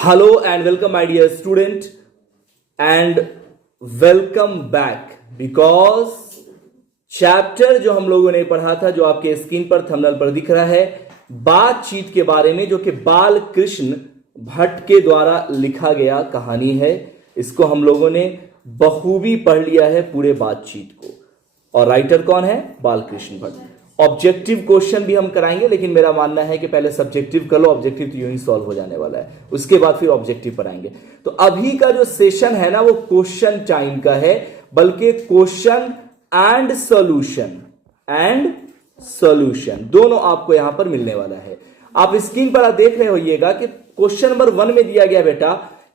Hello and welcome, my dear student, and welcome back because chapter जो हम लोगों ने पढ़ा था, जो आपके स्क्रीन पर थंबनेल पर दिख रहा है, बातचीत के बारे में, जो कि बाल कृष्ण भट्ट के द्वारा लिखा गया कहानी है। इसको हम लोगों ने बखूबी पढ़ लिया है पूरे बातचीत को। और राइटर कौन है? बाल कृष्ण भट्ट। ऑब्जेक्टिव क्वेश्चन भी हम कराएंगे, लेकिन मेरा मानना है कि पहले सब्जेक्टिव कर लो, ऑब्जेक्टिव तो यूं ही सॉल्व हो जाने वाला है, उसके बाद फिर ऑब्जेक्टिव पढ़ाएंगे। तो अभी का जो सेशन है ना, वो क्वेश्चन टाइम का है, बल्कि क्वेश्चन एंड सॉल्यूशन दोनों आपको यहां पर मिलने वाला है। आप स्क्रीन पर आप देख रहे होइएगा कि क्वेश्चन नंबर 1 में दिया गया बेटा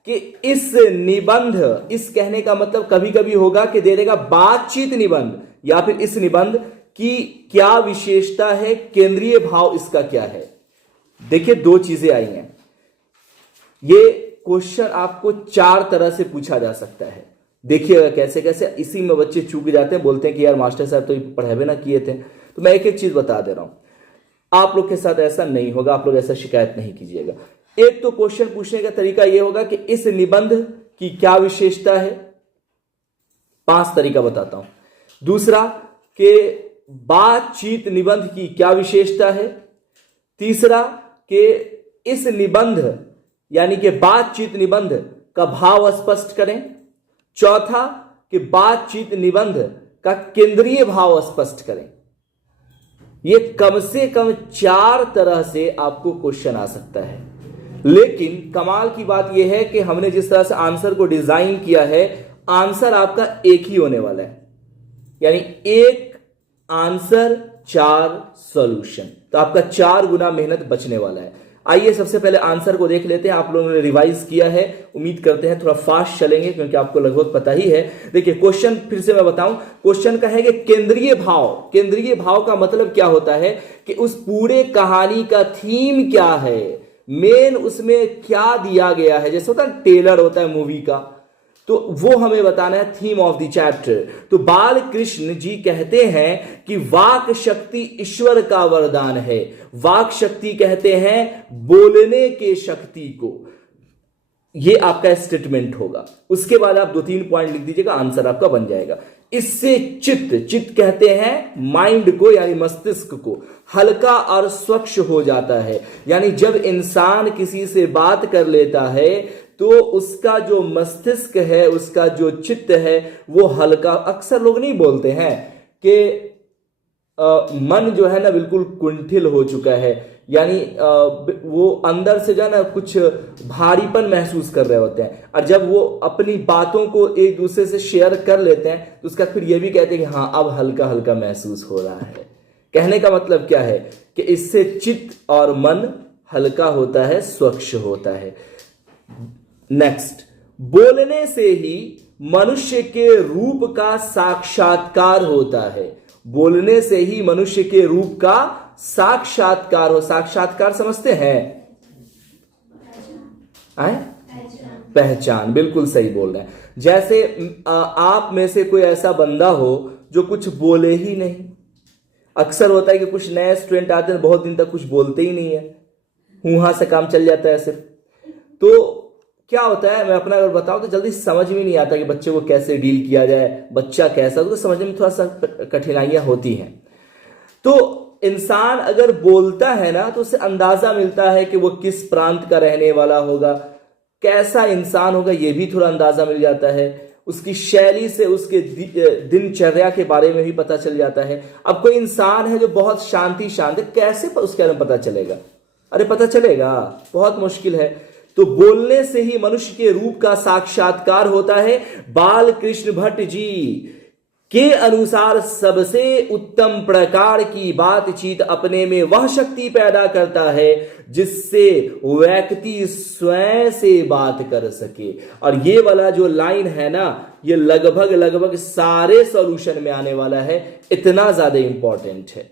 कि इस निबंध, इस कहने का मतलब कभी कभी होगा कि दे देगा बातचीत निबंध, या फिर इस निबंध की क्या विशेषता है, केंद्रीय भाव इसका क्या है। देखिए, दो चीजें आई हैं। ये क्वेश्चन आपको 4 तरह से पूछा जा सकता है। देखिएगा कैसे कैसे, इसी में बच्चे चूक जाते हैं, बोलते हैं कि यार मास्टर साहब तो पढ़ावे ना किए थे। तो मैं एक एक चीज बता दे रहा हूं, आप लोग के साथ ऐसा नहीं होगा, आप लोग ऐसा शिकायत नहीं कीजिएगा। एक तो क्वेश्चन पूछने का तरीका यह होगा कि इस निबंध की क्या विशेषता है, 5 तरीका बताता हूं। दूसरा कि बातचीत निबंध की क्या विशेषता है। तीसरा कि इस निबंध यानी कि बातचीत निबंध का भाव स्पष्ट करें। चौथा कि बातचीत निबंध का केंद्रीय भाव स्पष्ट करें। यह कम से कम 4 तरह से आपको क्वेश्चन आ सकता है। लेकिन कमाल की बात यह है कि हमने जिस तरह से आंसर को डिजाइन किया है, आंसर आपका एक ही होने वाला है, यानी एक आंसर 4 सॉल्यूशन। तो आपका 4 गुना मेहनत बचने वाला है। आइए सबसे पहले आंसर को देख लेते हैं। आप लोगों ने रिवाइज किया है, उम्मीद करते हैं थोड़ा फास्ट चलेंगे, क्योंकि आपको लगभग पता ही है। देखिए क्वेश्चन फिर से मैं बताऊं, क्वेश्चन का है कि केंद्रीय भाव। केंद्रीय भाव का मतलब क्या होता है कि उस पूरे कहानी का थीम क्या है, मेन उसमें क्या दिया गया है। जैसे होता है टेलर होता है मूवी का, तो वो हमें बताना है, थीम ऑफ द चैप्टर। तो बाल कृष्ण जी कहते हैं कि वाक शक्ति ईश्वर का वरदान है। वाक शक्ति कहते हैं बोलने के शक्ति को। ये आपका स्टेटमेंट होगा। उसके बाद आप 2-3 पॉइंट लिख दीजिएगा, आंसर आपका बन जाएगा। इससे चित्त कहते हैं माइंड को, यानी मस्तिष्क को, हल्का और स्वच्छ हो जाता है। यानी जब इंसान किसी से बात कर लेता है तो उसका जो मस्तिष्क है, उसका जो चित्त है, वो हल्का। अक्सर लोग नहीं बोलते हैं कि मन जो है ना बिल्कुल कुंठिल हो चुका है, यानी वो अंदर से जो है ना कुछ भारीपन महसूस कर रहे होते हैं। और जब वो अपनी बातों को एक दूसरे से शेयर कर लेते हैं तो उसका फिर ये भी कहते हैं कि हाँ अब हल्का हल्का महसूस हो रहा है। कहने का मतलब क्या है कि इससे चित्त और मन हल्का होता है, स्वच्छ होता है। नेक्स्ट, बोलने से ही मनुष्य के रूप का साक्षात्कार होता है। बोलने से ही मनुष्य के रूप का साक्षात्कार हो। साक्षात्कार समझते हैं? पहचान, बिल्कुल सही बोल रहे हैं। जैसे आप में से कोई ऐसा बंदा हो जो कुछ बोले ही नहीं। अक्सर होता है कि कुछ नए स्टूडेंट आते हैं, बहुत दिन तक कुछ बोलते ही नहीं है, हुआ से काम चल जाता है सिर्फ। तो क्या होता है, मैं अपना अगर बताऊं तो जल्दी समझ में नहीं आता कि बच्चे को कैसे डील किया जाए, बच्चा कैसा, तो समझने में थोड़ा सा कठिनाइयां होती हैं। तो इंसान अगर बोलता है ना तो उसे अंदाजा मिलता है कि वो किस प्रांत का रहने वाला होगा, कैसा इंसान होगा, ये भी थोड़ा अंदाजा मिल जाता है। उसकी शैली से उसके दिनचर्या के बारे में भी पता चल जाता है। अब कोई इंसान है जो बहुत शांत है, कैसे उसके बारे में पता चलेगा? अरे पता चलेगा, बहुत मुश्किल है। तो बोलने से ही मनुष्य के रूप का साक्षात्कार होता है। बाल कृष्ण भट्ट जी के अनुसार सबसे उत्तम प्रकार की बातचीत अपने में वह शक्ति पैदा करता है जिससे व्यक्ति स्वयं से बात कर सके। और ये वाला जो लाइन है ना, ये लगभग सारे सॉल्यूशन में आने वाला है, इतना ज्यादा इंपॉर्टेंट है।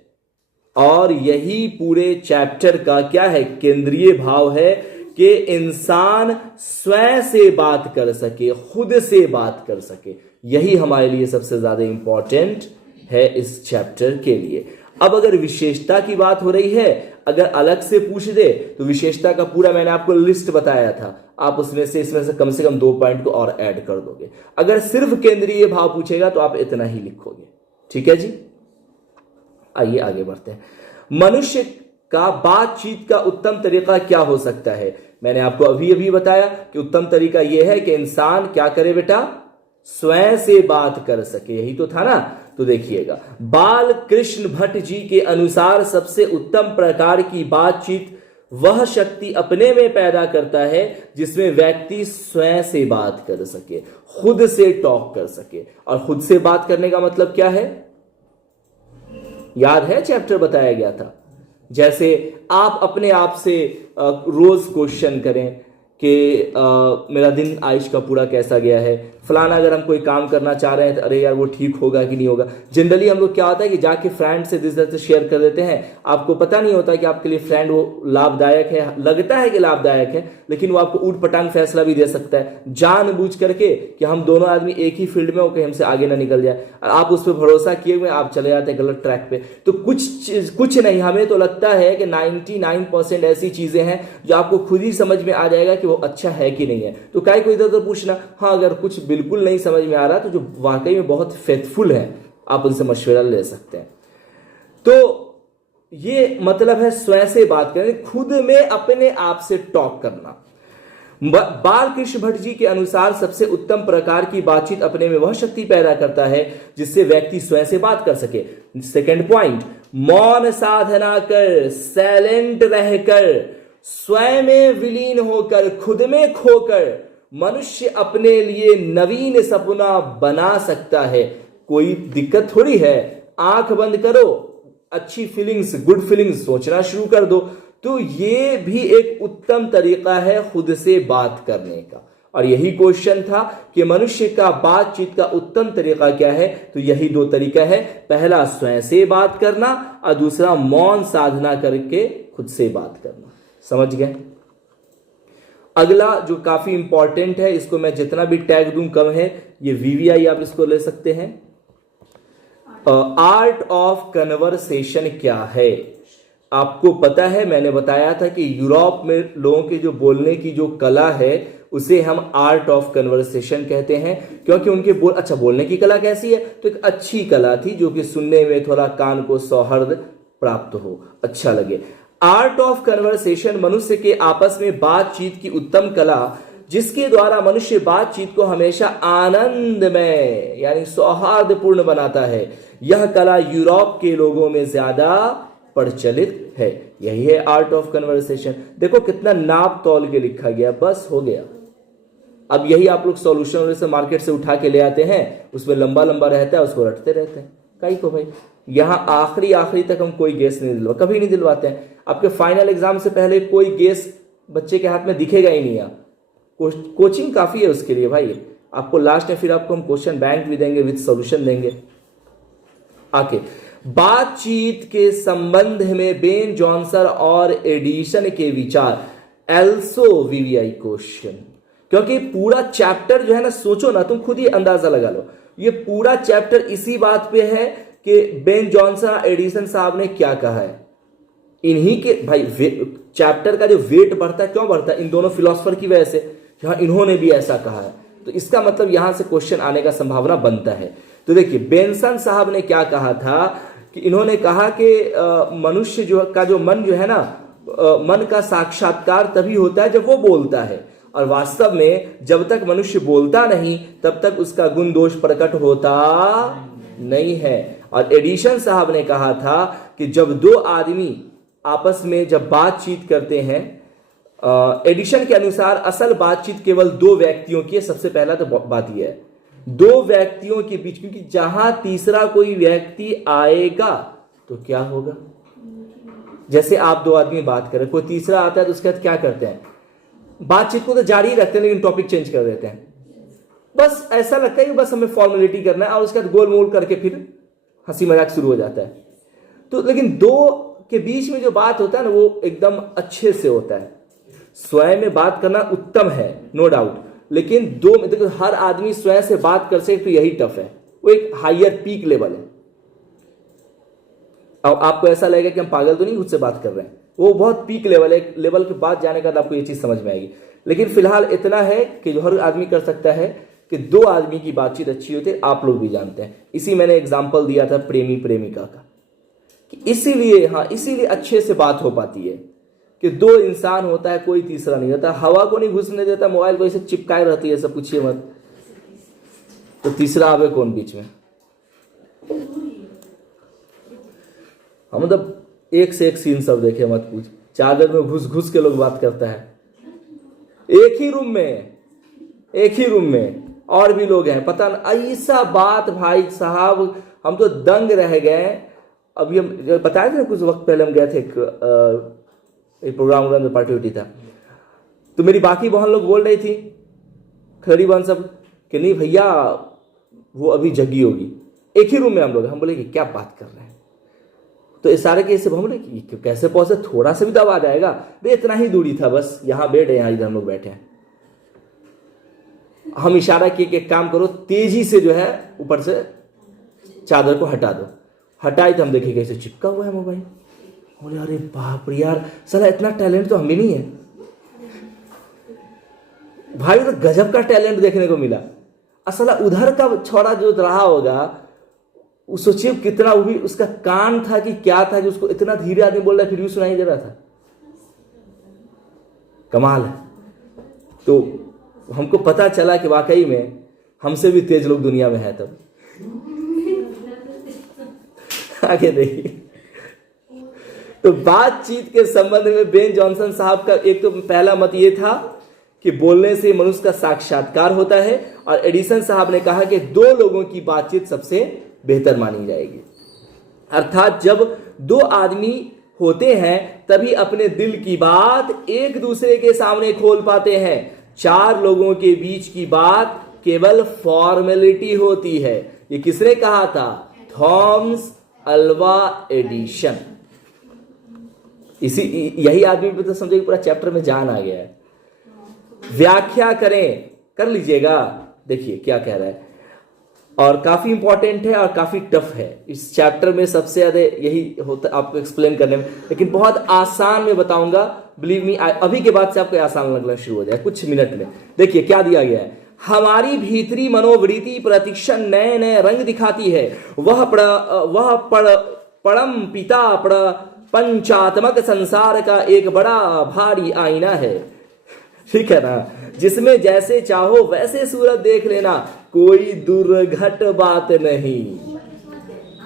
और यही पूरे चैप्टर का क्या है, केंद्रीय भाव है कि इंसान स्वयं से बात कर सके, खुद से बात कर सके। यही हमारे लिए सबसे ज्यादा इंपॉर्टेंट है इस चैप्टर के लिए। अब अगर विशेषता की बात हो रही है, अगर अलग से पूछ दे तो विशेषता का पूरा मैंने आपको लिस्ट बताया था, आप उसमें से इसमें से कम 2 पॉइंट को और ऐड कर दोगे। अगर सिर्फ केंद्रीय भाव पूछेगा तो आप इतना ही लिखोगे। ठीक है जी, आइए आगे बढ़ते हैं। मनुष्य का बातचीत का उत्तम तरीका क्या हो सकता है? मैंने आपको अभी अभी बताया कि उत्तम तरीका यह है कि इंसान क्या करे बेटा, स्वयं से बात कर सके, यही तो था ना। तो देखिएगा, बाल कृष्ण भट्ट जी के अनुसार सबसे उत्तम प्रकार की बातचीत वह शक्ति अपने में पैदा करता है जिसमें व्यक्ति स्वयं से बात कर सके, खुद से टॉक कर सके। और खुद से बात करने का मतलब क्या है, याद है चैप्टर बताया गया था। जैसे आप अपने आप से रोज क्वेश्चन करें कि मेरा दिन आज का पूरा कैसा गया है, फलाना। अगर हम कोई काम करना चाह रहे हैं तो अरे यार वो ठीक होगा कि नहीं होगा। जनरली हम लोग क्या होता है कि जाके फ्रेंड से दिस से शेयर कर देते हैं, आपको पता नहीं होता कि आपके लिए फ्रेंड वो लाभदायक है, लगता है कि लाभदायक है, लेकिन वो आपको ऊट पटांग फैसला भी दे सकता है जानबूझ करके कि हम दोनों आदमी एक ही फील्ड में हो, कहीं हमसे आगे ना निकल जाए, और आप उस पर भरोसा किए हुए आप चले जाते हैं गलत ट्रैक पे। तो कुछ नहीं, हमें तो लगता है कि 99% ऐसी चीजें हैं जो आपको खुद ही समझ में आ जाएगा कि वो अच्छा है कि नहीं है। तो काय को इधर उधर पूछना। हाँ, अगर कुछ बिल्कुल नहीं समझ में आ रहा तो जो वाकई में बहुत फेथफुल है आप उनसे मशवरा ले सकते हैं। तो ये मतलब है स्वयं से बात करना, खुद में अपने आप से टॉक करना। बाल कृष्ण भट्ट जी के अनुसार सबसे उत्तम प्रकार की बातचीत अपने में वह शक्ति पैदा करता है जिससे व्यक्ति स्वयं से बात कर सके। सेकंड पॉइंट, मौन साधना कर, साइलेंट रहकर, स्वयं में विलीन होकर, खुद में खोकर मनुष्य अपने लिए नवीन सपना बना सकता है। कोई दिक्कत थोड़ी है, आंख बंद करो, अच्छी फीलिंग्स, गुड फीलिंग्स सोचना शुरू कर दो। तो ये भी एक उत्तम तरीका है खुद से बात करने का। और यही क्वेश्चन था कि मनुष्य का बातचीत का उत्तम तरीका क्या है, तो यही 2 तरीका है। पहला स्वयं से बात करना और दूसरा मौन साधना करके खुद से बात करना। समझ गए? अगला जो काफी इंपॉर्टेंट है, इसको मैं जितना भी टैग दूं कम है, ये VVI आप इसको ले सकते हैं। आर्ट ऑफ कन्वर्सेशन क्या है? आपको पता है, मैंने बताया था कि यूरोप में लोगों के जो बोलने की जो कला है उसे हम आर्ट ऑफ कन्वर्सेशन कहते हैं, क्योंकि उनके बोलने की कला कैसी है, तो एक अच्छी कला थी जो कि सुनने में थोड़ा कान को सौहार्द प्राप्त हो, अच्छा लगे। आर्ट ऑफ कन्वर्सेशन मनुष्य के आपस में बातचीत की उत्तम कला जिसके द्वारा मनुष्य बातचीत को हमेशा आनंदमय यानी सौहार्दपूर्ण बनाता है। यह कला यूरोप के लोगों में ज्यादा प्रचलित है। यही है आर्ट ऑफ कन्वर्सेशन। देखो कितना नाप तौल के लिखा गया, बस हो गया। अब यही आप लोग सॉल्यूशन से मार्केट से उठा के ले आते हैं, उसमें लंबा लंबा रहता है, उसको रटते रहते हैं। कहीं को भाई यहां आखिरी तक हम कोई गेस नहीं दिलवा, कभी नहीं दिलवाते हैं। आपके फाइनल एग्जाम से पहले कोई गेस बच्चे के हाथ में दिखेगा ही नहीं। कोचिंग काफी है उसके लिए भाई। आपको लास्ट में फिर आपको हम क्वेश्चन बैंक भी देंगे, विद सॉल्यूशन देंगे। आके बातचीत के संबंध में बेन जॉनसन और एडिशन के विचार, एल्सो VVI क्वेश्चन। क्योंकि पूरा चैप्टर जो है ना, सोचो ना, तुम खुद ही अंदाजा लगा लो, ये पूरा चैप्टर इसी बात पे है कि बेन जॉनसन और एडिशन साहब ने क्या कहा है। इन्हीं के भाई चैप्टर का जो वेट बढ़ता है, क्यों बढ़ता है? इन दोनों फिलोसफर की वजह से। हाँ, इन्होंने भी ऐसा कहा है, तो इसका मतलब यहां से क्वेश्चन आने का संभावना बनता है। तो देखिए बेंसन साहब ने क्या कहा था कि इन्होंने कहा कि मनुष्य जो मन जो है ना, मन का साक्षात्कार तभी होता है जब वो बोलता है, और वास्तव में जब तक मनुष्य बोलता नहीं तब तक उसका गुण दोष प्रकट होता नहीं है। और एडिशन साहब ने कहा था कि जब 2 आदमी आपस में जब बातचीत करते हैं, एडिशन के अनुसार असल बातचीत केवल 2 व्यक्तियों की है। सबसे पहला तो बात यह है 2 व्यक्तियों के बीच, क्योंकि जहां तीसरा कोई व्यक्ति आएगा तो क्या होगा? जैसे आप 2 आदमी बात करें, कोई तीसरा आता है तो उसके बाद क्या करते हैं? बातचीत को तो जारी रखते हैं लेकिन टॉपिक चेंज कर देते हैं। बस ऐसा लगता है कि बस हमें फॉर्मेलिटी करना है, और उसके बाद गोल मोल करके फिर हंसी मजाक शुरू हो जाता है। तो लेकिन 2 के बीच में जो बात होता है ना, वो एकदम अच्छे से होता है। स्वयं में बात करना उत्तम है, नो डाउट, लेकिन 2 में देखो, हर आदमी स्वयं से बात कर सके तो यही टफ है, वो एक हायर पीक लेवल है। अब आपको ऐसा लगेगा कि हम पागल तो नहीं खुद से बात कर रहे हैं, वो बहुत पीक लेवल है, लेवल के बाद जाने के बाद आपको ये चीज़ समझ में आएगी। लेकिन फिलहाल इतना है कि जो हर आदमी कर सकता है कि दो आदमी की बातचीत अच्छी होती है, आप लोग भी जानते हैं। इसी मैंने एग्जाम्पल दिया था प्रेमी प्रेमिका का, कि इसीलिए अच्छे से बात हो पाती है कि दो इंसान होता है, कोई तीसरा नहीं होता। हवा को नहीं घुसने देता, मोबाइल को ऐसे चिपकाए रहती है, सब पूछिए मत, तो तीसरा आवे कौन बीच में? हम मतलब एक से एक सीन सब देखे मत पूछ। चादर में घुस घुस के लोग बात करता है, एक ही रूम में और भी लोग हैं, पता नहीं ऐसा बात भाई साहब, हम तो दंग रह गए। अभी हम बताए थे कुछ वक्त पहले, हम गए थे एक प्रोग्राम में, पार्टी उटी था, तो मेरी बाकी बहन लोग बोल रही थी, खड़ी बहन सब, कि नहीं भैया वो अभी जगी होगी। एक ही रूम में हम लोग, हम बोले कि क्या बात कर रहे हैं, तो इशारे के हम बोले कि कैसे पहुंचे, थोड़ा सा भी दबा जाएगा बे, इतना ही दूरी था बस, यहाँ बेड है, यहाँ इधर हम लोग बैठे हैं। हम इशारा किए कि एक काम करो, तेजी से जो है ऊपर से चादर को हटा दो। हटाई तो हम देखे कैसे चिपका हुआ है मोबाइल। बोले अरे बाप रे यार, साला इतना टैलेंट तो हमें नहीं है भाई, तो गजब का टैलेंट देखने को मिला। असला उधर का छोरा जो रहा होगा, सोचिए कितना, वो भी उसका कान था कि क्या था कि उसको इतना धीरे आदमी बोल रहा है फिर भी सुनाई दे रहा था। कमाल है। तो हमको पता चला कि वाकई में हमसे भी तेज लोग दुनिया में है। तब आगे देखिए, तो बातचीत के संबंध में बेन जॉनसन साहब का एक तो पहला मत ये था कि बोलने से मनुष्य का साक्षात्कार होता है, और एडिसन साहब ने कहा कि दो लोगों की बातचीत सबसे बेहतर मानी जाएगी। अर्थात जब दो आदमी होते हैं तभी अपने दिल की बात एक दूसरे के सामने खोल पाते हैं। चार लोगों के बीच की बात केवल फॉर्मेलिटी होती है। ये किसने कहा था? Thomas Alva Edison. यही आदमी पे तो समझो पूरा चैप्टर में जान आ गया है। व्याख्या करें, कर लीजिएगा, देखिए क्या कह रहा है, और काफी इंपॉर्टेंट है और काफी टफ है। इस चैप्टर में सबसे ज्यादा यही होता है आपको एक्सप्लेन करने में, लेकिन बहुत आसान में बताऊंगा, बिलीव मी। अभी के बाद से आपको आसान लगना शुरू हो जाए कुछ मिनट में। देखिए क्या दिया गया है। हमारी भीतरी मनोवृत्ति प्रतिक्षण नए नए रंग दिखाती है। वह परम पिता पंचात्मक संसार का एक बड़ा भारी आईना है, ठीक है ना, जिसमें जैसे चाहो वैसे सूरत देख लेना, कोई दुर्घट बात नहीं।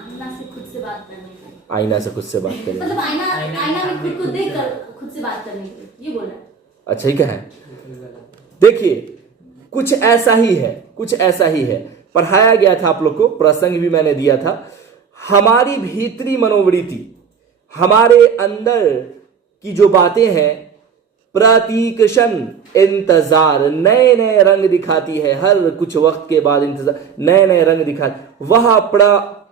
आईना से खुद से बात करनी, मतलब आईना में खुद को देख कर खुद से बात करने के लिए, ये बोला। अच्छा, क्या है? देखिए कुछ ऐसा ही है। पढ़ाया गया था आप लोग को, प्रसंग भी मैंने दिया था। हमारी भीतरी मनोवृत्ति, हमारे अंदर की जो बातें हैं, प्रतीक्षण इंतजार नए नए रंग दिखाती है। हर कुछ वक्त के बाद इंतजार नए नए रंग दिखाती। वह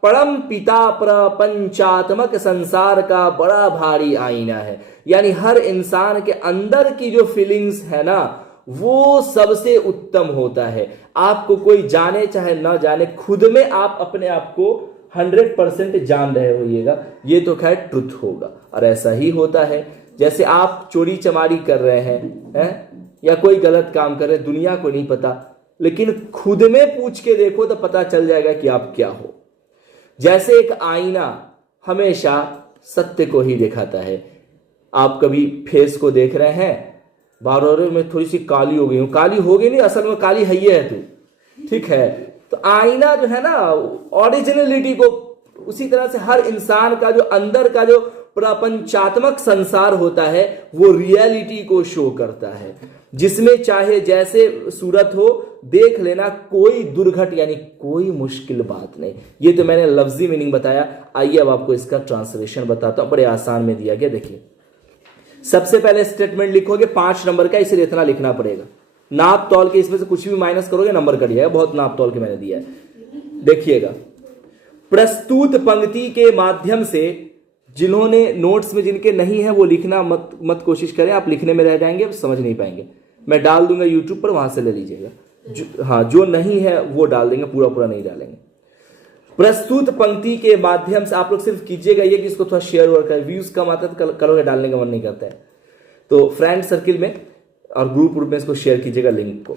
परम पिता प्रपंचात्मक संसार का बड़ा भारी आईना है। यानी हर इंसान के अंदर की जो फीलिंग्स है ना, वो सबसे उत्तम होता है। आपको कोई जाने चाहे ना जाने, खुद में आप अपने आप को 100% जान रहे होइएगा, ये तो खैर ट्रुथ होगा। और ऐसा ही होता है, जैसे आप चोरी चमारी कर रहे हैं या कोई गलत काम कर रहे हैं, दुनिया को नहीं पता, लेकिन खुद में पूछ के देखो तो पता चल जाएगा कि आप क्या हो। जैसे एक आईना हमेशा सत्य को ही दिखाता है। आप कभी फेस को देख रहे हैं, बार में थोड़ी सी काली हो गई हूं, काली हो गई नहीं, असल में काली है तू, ठीक है। तो आईना जो है ना, ओरिजिनलिटी को, उसी तरह से हर इंसान का जो अंदर का जो प्रपंचात्मक संसार होता है, वो रियलिटी को शो करता है, जिसमें चाहे जैसे सूरत हो देख लेना, कोई दुर्घट यानी कोई मुश्किल बात नहीं। ये तो मैंने लफ्जी मीनिंग बताया। आइए अब आपको इसका ट्रांसलेशन बताता हूं, बड़े आसान में दिया गया। देखिए सबसे पहले स्टेटमेंट लिखोगे 5 नंबर का, इसलिए इतना लिखना पड़ेगा। नाप तौल के इसमें से कुछ भी माइनस करोगे नंबर कट जाएगा, बहुत नाप तौल के मैंने दिया है। देखिएगा, प्रस्तुत पंक्ति के माध्यम से, जिन्होंने नोट्स में जिनके नहीं है वो लिखना मत कोशिश करें, आप लिखने में रह जाएंगे, समझ नहीं पाएंगे। मैं डाल दूंगा यूट्यूब पर, वहां से ले लीजिएगा। जो नहीं है वो डाल देंगे, पूरा नहीं डालेंगे। प्रस्तुत पंक्ति के माध्यम से आप लोग सिर्फ कीजिएगा ये कि इसको थोड़ा शेयर और कर, व्यूज कम आता है करोगे, डालने का मन नहीं करता है, तो फ्रेंड सर्किल में और ग्रुप में इसको शेयर कीजिएगा लिंक को।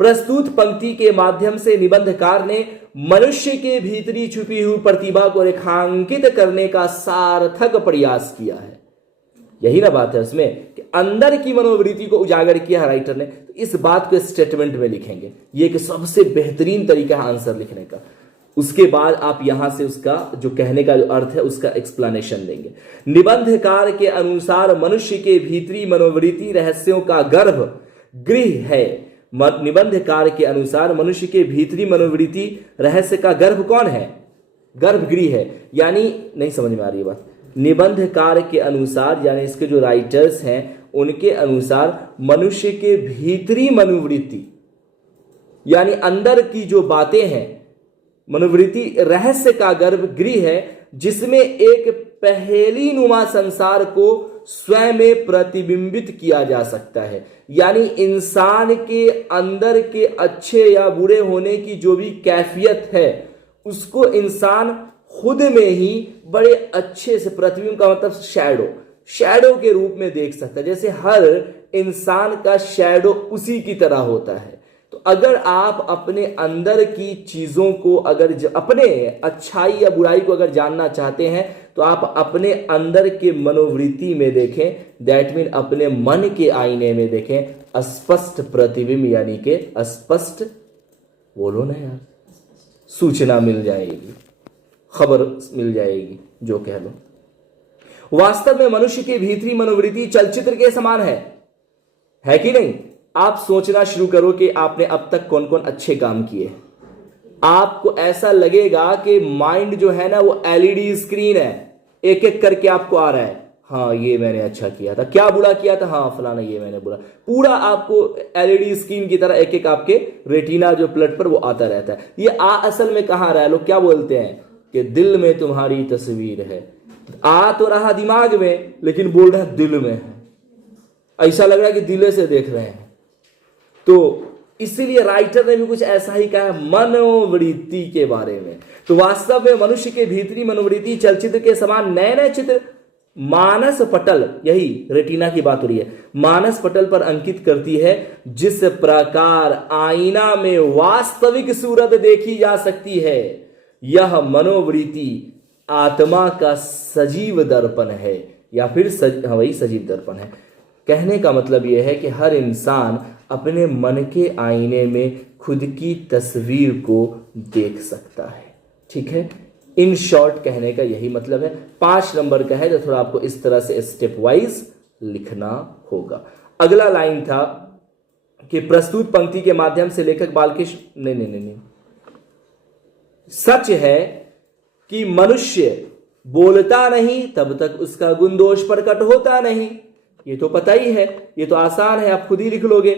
प्रस्तुत पंक्ति के माध्यम से निबंधकार ने मनुष्य के भीतरी छुपी हुई प्रतिभा को रेखांकित करने का सार्थक प्रयास किया है। यही ना बात है उसमें कि अंदर की मनोवृत्ति को उजागर किया है राइटर ने। तो इस बात को स्टेटमेंट में लिखेंगे, ये कि सबसे बेहतरीन तरीका है आंसर लिखने का। उसके बाद आप यहां से उसका जो कहने का जो अर्थ है उसका एक्सप्लेनेशन देंगे। निबंधकार के अनुसार मनुष्य के भीतरी मनोवृत्ति रहस्यों का गर्भ गृह है। निबंधकार के अनुसार मनुष्य के भीतरी मनोवृत्ति रहस्य का गर्भ कौन है? गर्भगृह है। यानी नहीं समझ में आ रही है बात। निबंधकार के अनुसार यानी इसके जो राइटर्स हैं उनके अनुसार मनुष्य के भीतरी मनोवृत्ति यानी अंदर की जो बातें हैं, मनोवृत्ति रहस्य का गर्भगृह है जिसमें एक पहेली नुमा संसार को स्वयं में प्रतिबिंबित किया जा सकता है। यानी इंसान के अंदर के अच्छे या बुरे होने की जो भी कैफियत है उसको इंसान खुद में ही बड़े अच्छे से, प्रतिबिंब का मतलब शैडो के रूप में देख सकता है। जैसे हर इंसान का शैडो उसी की तरह होता है। तो अगर आप अपने अंदर की चीजों को अपने अच्छाई या बुराई को अगर जानना चाहते हैं तो आप अपने अंदर के मनोवृत्ति में देखें, दैट मीन अपने मन के आईने में देखें स्पष्ट प्रतिबिंब, यानी कि स्पष्ट बोलो ना यार, सूचना मिल जाएगी, खबर मिल जाएगी, जो कह लो। वास्तव में मनुष्य की भीतरी मनोवृत्ति चलचित्र के समान है कि नहीं? आप सोचना शुरू करो कि आपने अब तक कौन कौन अच्छे काम किए। आपको ऐसा लगेगा कि माइंड जो है ना वो एलईडी स्क्रीन है, एक एक करके आपको आ रहा है, हाँ ये मैंने अच्छा किया था, क्या बुरा किया था, हाँ फलाना ये मैंने बुरा, पूरा आपको एलईडी स्क्रीन की तरह एक एक आपके रेटिना जो प्लेट पर वो आता रहता है। ये असल में कहाँ रहा है? लोग क्या बोलते हैं कि दिल में तुम्हारी तस्वीर है। आ तो रहा दिमाग में लेकिन बोल रहे हैं दिल में है, ऐसा लग रहा है कि दिल से देख रहे हैं। तो इसीलिए राइटर ने भी कुछ ऐसा ही कहा मनोवृत्ति के बारे में। तो वास्तव में मनुष्य के भीतरी मनोवृत्ति चलचित्र के समान नए नए चित्र मानस पटल, यही रेटिना की बात हो रही है, मानस पटल पर अंकित करती है। जिस प्रकार आईना में वास्तविक सूरत देखी जा सकती है, यह मनोवृत्ति आत्मा का सजीव दर्पण है, या फिर वही सजीव दर्पण है। कहने का मतलब यह है कि हर इंसान अपने मन के आईने में खुद की तस्वीर को देख सकता है। ठीक है, इन शॉर्ट कहने का यही मतलब है। 5 नंबर का है जो थोड़ा आपको इस तरह से स्टेप वाइज लिखना होगा। अगला लाइन था कि प्रस्तुत पंक्ति के माध्यम से लेखक बालकृष्ण नहीं, सच है कि मनुष्य बोलता नहीं तब तक उसका गुण दोष प्रकट होता नहीं। ये तो पता ही है, ये तो आसान है, आप खुद ही लिख लोगे।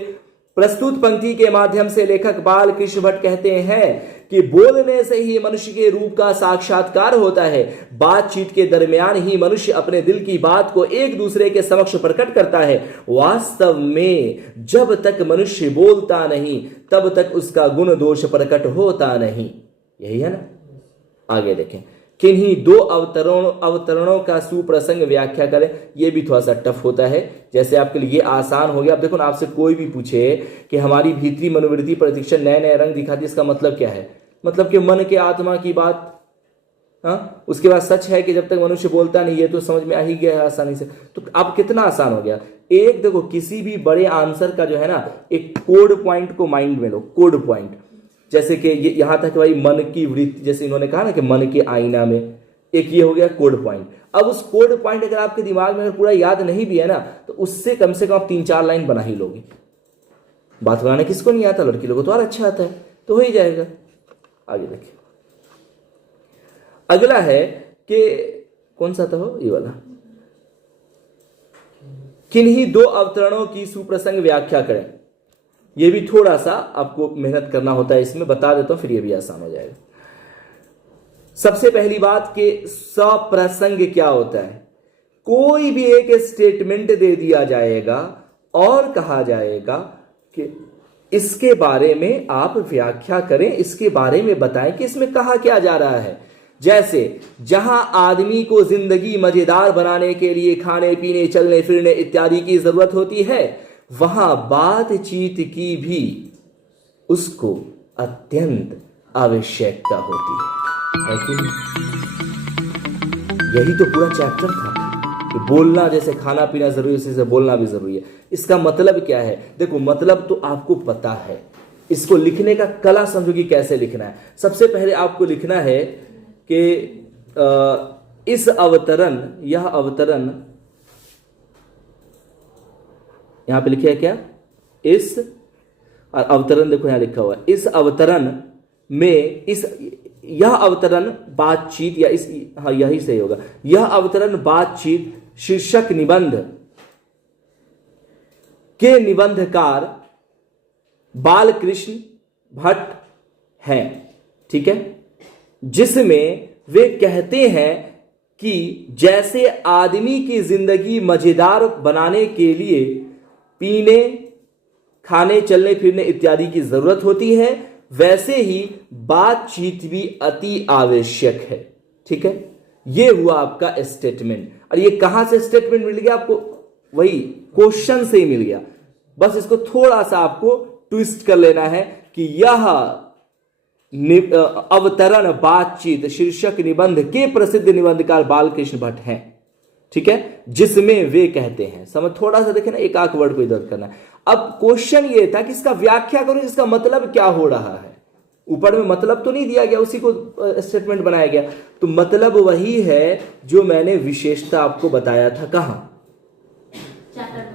प्रस्तुत पंक्ति के माध्यम से लेखक बालकृष्ण भट्ट कहते हैं कि बोलने से ही मनुष्य के रूप का साक्षात्कार होता है। बातचीत के दरमियान ही मनुष्य अपने दिल की बात को एक दूसरे के समक्ष प्रकट करता है। वास्तव में जब तक मनुष्य बोलता नहीं तब तक उसका गुण दोष प्रकट होता नहीं। यही है ना। आगे देखें, किन्हीं 2 अवतरणों का सुप्रसंग व्याख्या करें। यह भी थोड़ा सा टफ होता है, जैसे आपके लिए आसान हो गया। अब देखो ना, आपसे कोई भी पूछे कि हमारी भीतरी मनोवृत्ति प्रतिक्षण नए नए रंग दिखाती है, इसका मतलब क्या है? मतलब कि मन के आत्मा की बात। हाँ, उसके बाद सच है कि जब तक मनुष्य बोलता नहीं, ये तो समझ में आ ही गया है आसानी से। तो अब कितना आसान हो गया। एक देखो, किसी भी बड़े आंसर का जो है ना, एक कोड पॉइंट को माइंड में लो। कोड पॉइंट जैसे कि ये यहां तक भाई मन की वृत्ति, जैसे इन्होंने कहा ना कि मन के आईना में, एक ये हो गया कोड पॉइंट। अब उस कोड पॉइंट अगर आपके दिमाग में अगर पूरा याद नहीं भी है ना, तो उससे कम से कम आप 3-4 लाइन बना ही लोगे। बात बनाने किसको नहीं आता? लड़की लोगों को तो और अच्छा आता है, तो हो ही जाएगा। आगे देखिए, अगला है कि कौन सा था हो, ये वाला, किन्हीं 2 अवतरणों की सुप्रसंग व्याख्या करें। ये भी थोड़ा सा आपको मेहनत करना होता है, इसमें बता देता हूं, फिर ये भी आसान हो जाएगा। सबसे पहली बात कि सप्रसंग क्या होता है? कोई भी एक स्टेटमेंट दे दिया जाएगा और कहा जाएगा कि इसके बारे में आप व्याख्या करें, इसके बारे में बताएं कि इसमें कहा क्या जा रहा है। जैसे जहां आदमी को जिंदगी मजेदार बनाने के लिए खाने पीने चलने फिरने इत्यादि की जरूरत होती है, वहां बातचीत की भी उसको अत्यंत आवश्यकता होती है कि नहीं? यही तो पूरा चैप्टर था कि बोलना जैसे खाना पीना जरूरी है, उसी से बोलना भी जरूरी है। इसका मतलब क्या है? देखो, मतलब तो आपको पता है, इसको लिखने का कला समझो कि कैसे लिखना है। सबसे पहले आपको लिखना है कि इस अवतरण, यह अवतरण यहां पे लिखे है क्या? इस अवतरण, देखो यहां लिखा हुआ है, इस अवतरण में यह अवतरण बातचीत या इस, हाँ यही सही होगा, यह अवतरण बातचीत शीर्षक निबंध के निबंधकार बालकृष्ण भट्ट हैं, ठीक है, जिसमें वे कहते हैं कि जैसे आदमी की जिंदगी मजेदार बनाने के लिए पीने खाने चलने फिरने इत्यादि की जरूरत होती है, वैसे ही बातचीत भी अति आवश्यक है। ठीक है, यह हुआ आपका स्टेटमेंट। और ये कहां से स्टेटमेंट मिल गया आपको? वही क्वेश्चन से ही मिल गया। बस इसको थोड़ा सा आपको ट्विस्ट कर लेना है कि यह अवतरण बातचीत शीर्षक निबंध के प्रसिद्ध निबंधकार बालकृष्ण भट्ट हैं, ठीक है, जिसमें वे कहते हैं। समझ, थोड़ा सा देखे ना, एक आख वर्ड को इधर करना है। अब क्वेश्चन ये था कि इसका व्याख्या करो, इसका मतलब क्या हो रहा है। ऊपर में मतलब तो नहीं दिया गया, उसी को स्टेटमेंट बनाया गया। तो मतलब वही है जो मैंने विशेषता आपको बताया था। कहां?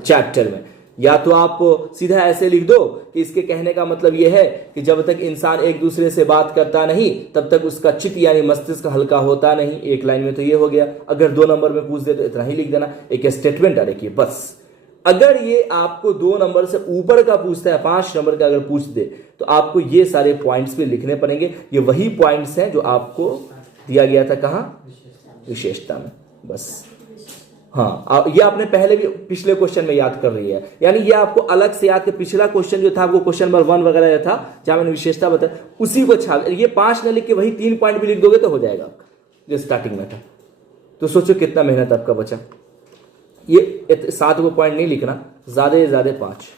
चैप्टर में। या तो आप सीधा ऐसे लिख दो कि इसके कहने का मतलब यह है कि जब तक इंसान एक दूसरे से बात करता नहीं तब तक उसका चित्त यानी मस्तिष्क हल्का होता नहीं। एक लाइन में तो ये हो गया। अगर 2 नंबर में पूछ दे तो इतना ही लिख देना, एक स्टेटमेंट लिखिए बस। अगर ये आपको 2 नंबर से ऊपर का पूछता है, 5 नंबर का अगर पूछ दे, तो आपको ये सारे पॉइंट्स भी लिखने पड़ेंगे। ये वही पॉइंट्स हैं जो आपको दिया गया था। कहां? विशेषता में। बस हाँ, ये आपने पहले भी पिछले क्वेश्चन में याद कर रही है, यानी ये आपको अलग से याद कर। पिछला क्वेश्चन जो था वो क्वेश्चन नंबर 1 वगैरह था जहां मैंने विशेषता बताया, उसी को छाप, ये 5 न लिख के वही 3 पॉइंट भी लिख दोगे तो हो जाएगा आपका, जो स्टार्टिंग में था। तो सोचो कितना मेहनत आपका बचा। ये 7 को पॉइंट नहीं लिखना, ज्यादा से ज्यादा 5।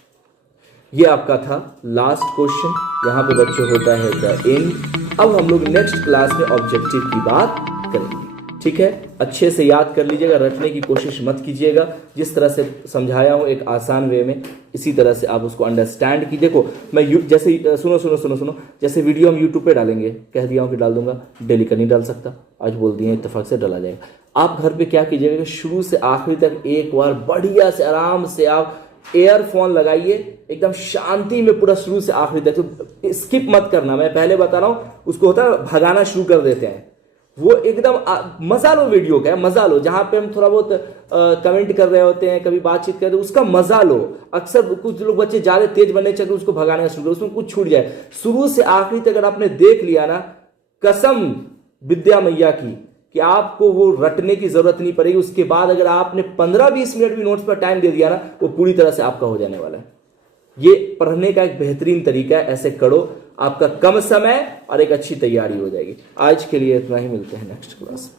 ये आपका था लास्ट क्वेश्चन। यहां पे बच्चों होता है द एंड। अब हम लोग नेक्स्ट क्लास में ऑब्जेक्टिव की बात करेंगे, ठीक है। अच्छे से याद कर लीजिएगा, रटने की कोशिश मत कीजिएगा। जिस तरह से समझाया हूं एक आसान वे में, इसी तरह से आप उसको अंडरस्टैंड की। देखो मैं जैसे सुनो, जैसे वीडियो हम यूट्यूब पे डालेंगे, कह दिया हूं कि डाल दूंगा, डेली का नहीं डाल सकता, आज बोल दिए इत्तेफाक से डाला जाएगा। आप घर पे क्या कीजिएगा कि शुरू से आखिरी तक एक बार बढ़िया से आराम से आप एयरफोन लगाइए, एकदम शांति में पूरा शुरू से आखिरी तक। तो स्किप मत करना, मैं पहले बता रहा हूं। उसको होता है भगाना शुरू कर देते हैं, वो एकदम मजा लो वीडियो का, मजा लो। जहां पे हम थोड़ा बहुत कमेंट कर रहे होते हैं, कभी बातचीत कर रहे हैं, उसका मजा लो। अक्सर कुछ लोग बच्चे ज्यादा तेज बनने चलते उसको भगाने का शुरू करो, उसमें कुछ छूट जाए। शुरू से आखिरी तक अगर आपने देख लिया ना, कसम विद्या मैया की कि आपको वो रटने की जरूरत नहीं पड़ेगी। उसके बाद अगर आपने 15-20 मिनट भी नोट्स पर टाइम दे दिया ना, वो पूरी तरह से आपका हो जाने वाला है। ये पढ़ने का एक बेहतरीन तरीका है, ऐसे करो, आपका कम समय और एक अच्छी तैयारी हो जाएगी। आज के लिए इतना ही, मिलते हैं नेक्स्ट क्लास में।